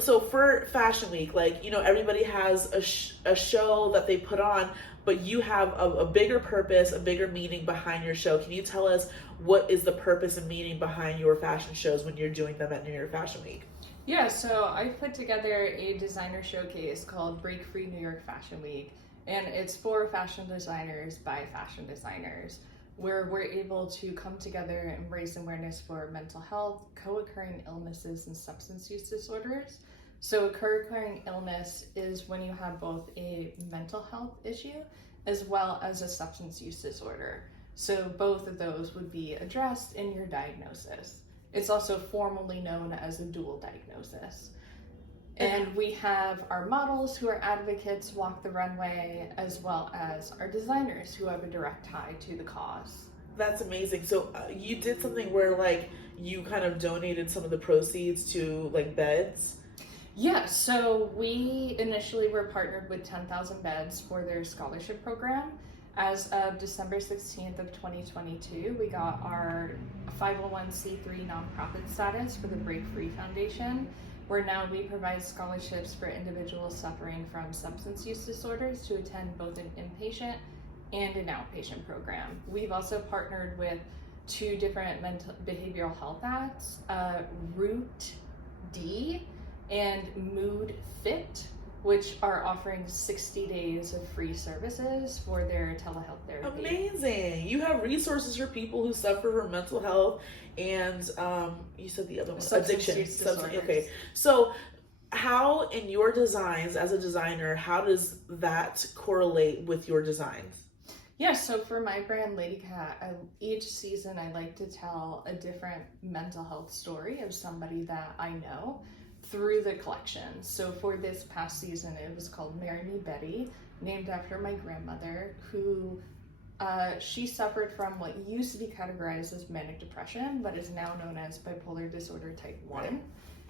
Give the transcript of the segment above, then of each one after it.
so for Fashion Week, like, you know, everybody has a show that they put on, but you have a bigger purpose, a bigger meaning behind your show. Can you tell us what is the purpose and meaning behind your fashion shows when you're doing them at New York Fashion Week? Yeah, so I put together a designer showcase called Break Free New York Fashion Week, and it's for fashion designers by fashion designers, where we're able to come together and raise awareness for mental health, co-occurring illnesses, and substance use disorders. So a co-occurring illness is when you have both a mental health issue as well as a substance use disorder. So both of those would be addressed in your diagnosis. It's also formally known as a dual diagnosis. And we have our models who are advocates walk the runway, as well as our designers who have a direct tie to the cause. That's amazing. So you did something where, like, you kind of donated some of the proceeds to, like, beds? Yeah, so we initially were partnered with 10,000 Beds for their scholarship program. As of December 16th of 2022, we got our 501c3 nonprofit status for the Break Free Foundation, where now we provide scholarships for individuals suffering from substance use disorders to attend both an inpatient and an outpatient program. We've also partnered with 2 different behavioral health acts, Root D and Mood Fit, which are offering 60 days of free services for their telehealth therapy. Amazing. You have resources for people who suffer from mental health and you said the other one, addiction. Okay. So how in your designs as a designer, how does that correlate with your designs? Yeah, so for my brand Lady Cat, each season I like to tell a different mental health story of somebody that I know through the collection. So for this past season, it was called Marry Me Betty, named after my grandmother, who she suffered from what used to be categorized as manic depression, but is now known as bipolar disorder type 1.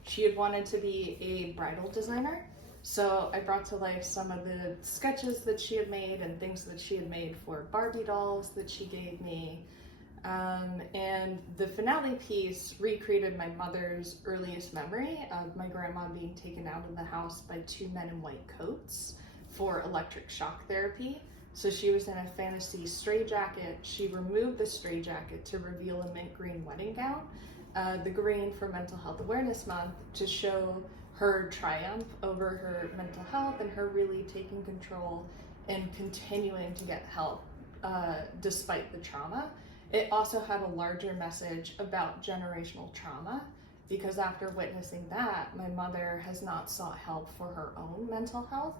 She had wanted to be a bridal designer, so I brought to life some of the sketches that she had made and things that she had made for Barbie dolls that she gave me. And the finale piece recreated my mother's earliest memory of my grandma being taken out of the house by 2 men in white coats for electric shock therapy. So she was in a fantasy straitjacket. She removed the straitjacket to reveal a mint green wedding gown, the green for Mental Health Awareness Month, to show her triumph over her mental health and her really taking control and continuing to get help despite the trauma. It also had a larger message about generational trauma, because after witnessing that, my mother has not sought help for her own mental health.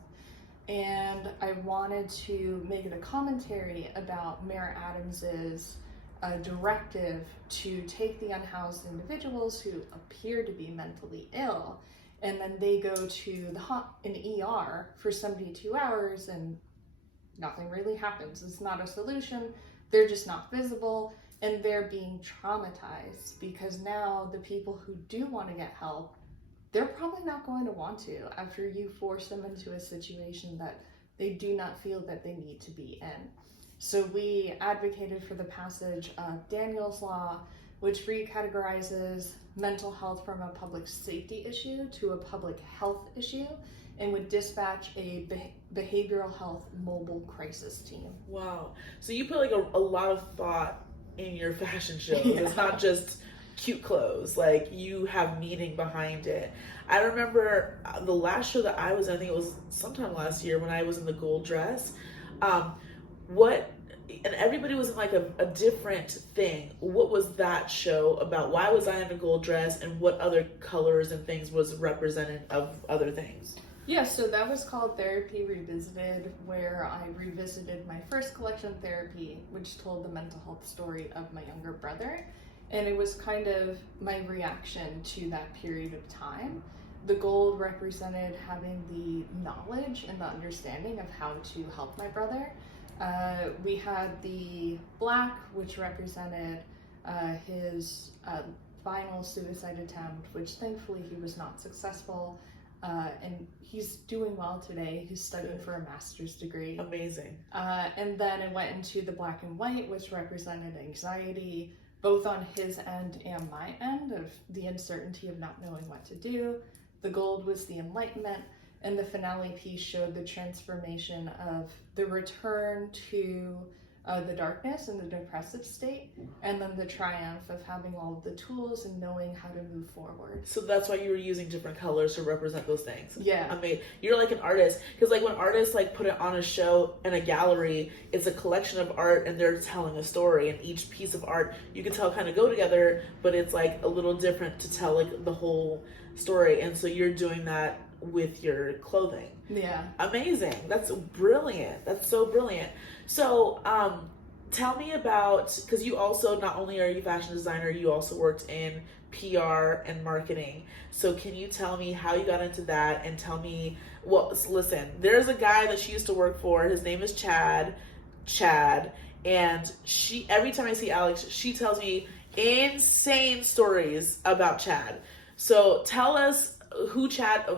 And I wanted to make it a commentary about Mayor Adams's directive to take the unhoused individuals who appear to be mentally ill, and then they go to an ER for 72 hours and nothing really happens. It's not a solution. They're just not visible, and they're being traumatized because now the people who do want to get help, they're probably not going to want to after you force them into a situation that they do not feel that they need to be in. So we advocated for the passage of Daniel's Law, which recategorizes mental health from a public safety issue to a public health issue, and would dispatch a behavioral health mobile crisis team. Wow. So you put like a lot of thought in your fashion shows. Yeah. It's not just cute clothes. Like, you have meaning behind it. I remember the last show that I was in, I think it was sometime last year when I was in the gold dress. And everybody was in like a different thing. What was that show about? Why was I in a gold dress, and what other colors and things was represented of other things? Yeah, so that was called Therapy Revisited, where I revisited my first collection, Therapy, which told the mental health story of my younger brother. And it was kind of my reaction to that period of time. The gold represented having the knowledge and the understanding of how to help my brother. We had the black, which represented his final suicide attempt, which thankfully he was not successful. And he's doing well today. He's studying for a master's degree. Amazing. And then it went into the black and white, which represented anxiety, both on his end and my end, of the uncertainty of not knowing what to do. the gold was the enlightenment, and the finale piece showed the transformation of the return to the darkness and the depressive state, and then the triumph of having all of the tools and knowing how to move forward. So that's why you were using different colors to represent those things. Yeah. I mean, you're like an artist, because like when artists like put it on a show in a gallery, it's a collection of art and they're telling a story, and each piece of art you can tell kind of go together, but it's like a little different to tell like the whole story. And so you're doing that with your clothing. Yeah. Amazing. That's brilliant. That's so brilliant. So, tell me about, because you also, not only are you a fashion designer, you also worked in PR and marketing. So can you tell me how you got into that, and tell me, well, listen, there's a guy that she used to work for. His name is Chad, and every time I see Alex, she tells me insane stories about Chad. So tell us who Chad,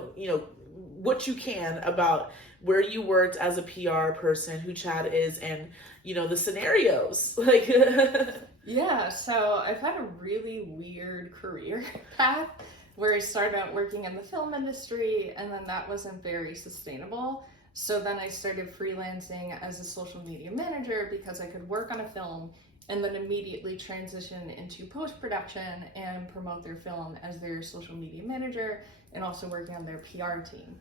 what you can about where you worked as a PR person, who Chad is, and, the scenarios. Like, yeah, so I've had a really weird career path where I started out working in the film industry, and then that wasn't very sustainable. So then I started freelancing as a social media manager because I could work on a film and then immediately transition into post-production and promote their film as their social media manager, and also working on their PR team.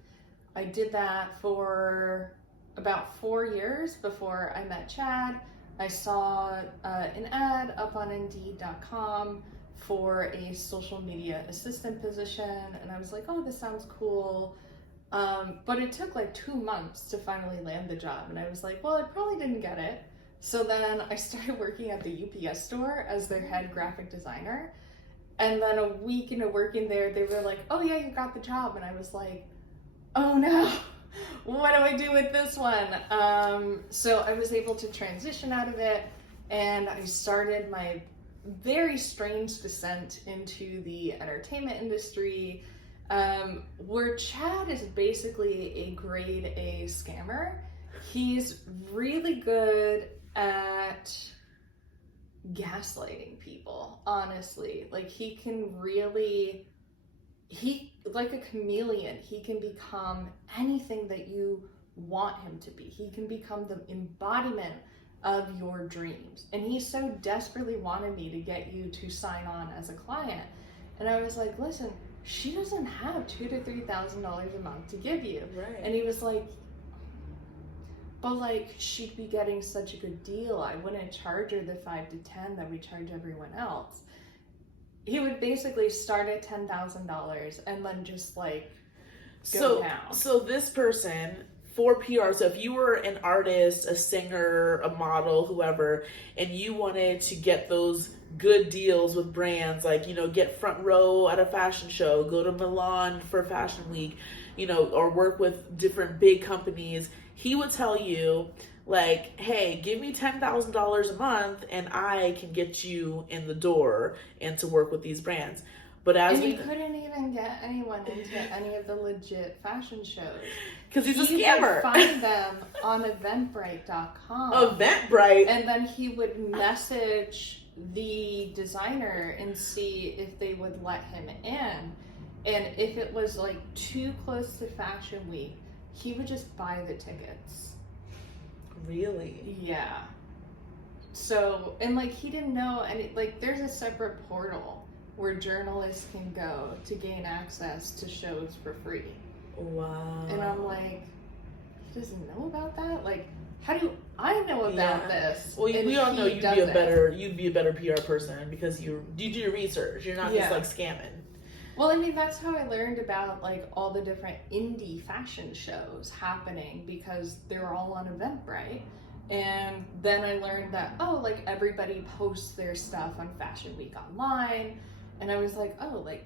I did that for about 4 years before I met Chad. I saw an ad up on Indeed.com for a social media assistant position, and I was like, oh, this sounds cool. But it took like 2 months to finally land the job, and I was like, well, I probably didn't get it. So then I started working at the UPS store as their head graphic designer. And then a week into working there, they were like, oh yeah, you got the job. And I was like, oh no, what do I do with this one? So I was able to transition out of it, and I started my very strange descent into the entertainment industry, where Chad is basically a grade A scammer. He's really good at gaslighting people, honestly. Like, he can really, like a chameleon, he can become anything that you want him to be. He can become the embodiment of your dreams. And he so desperately wanted me to get you to sign on as a client. And I was like, listen, she doesn't have $2,000 to $3,000 a month to give you. Right. And he was like, but like, she'd be getting such a good deal. I wouldn't charge her the 5 to 10 that we charge everyone else. He would basically start at $10,000 and then just like go down. So this person for PR, so if you were an artist, a singer, a model, whoever, and you wanted to get those good deals with brands, like, get front row at a fashion show, go to Milan for Fashion Week, or work with different big companies, he would tell you, like, hey, give me $10,000 a month and I can get you in the door and to work with these brands. But he couldn't even get anyone into any of the legit fashion shows. Because he's a scammer. He would find them on Eventbrite.com. Eventbrite? And then he would message the designer and see if they would let him in. And if it was like too close to Fashion Week, he would just buy the tickets. Really? Yeah. So, and like, he didn't know, and like, there's a separate portal where journalists can go to gain access to shows for free. Wow. And I'm like, he doesn't know about that? Like, how do I know about this? Well, we all know you'd be a better PR person because you do your research. You're not just like scamming. Well, I mean, that's how I learned about like all the different indie fashion shows happening, because they were all on Eventbrite. And then I learned that, like, everybody posts their stuff on Fashion Week online. And I was like, like,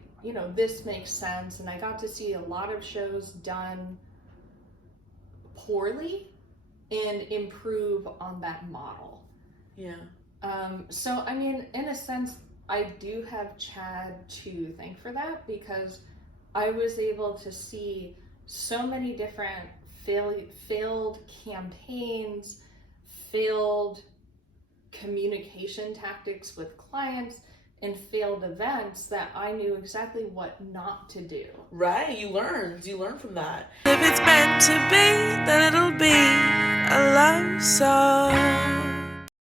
this makes sense. And I got to see a lot of shows done poorly and improve on that model. Yeah. So, I mean, in a sense, I do have Chad to thank for that, because I was able to see so many different failed campaigns, failed communication tactics with clients, in failed events that I knew exactly what not to do. Right, you learn from that. If it's meant to be, then it'll be a love song.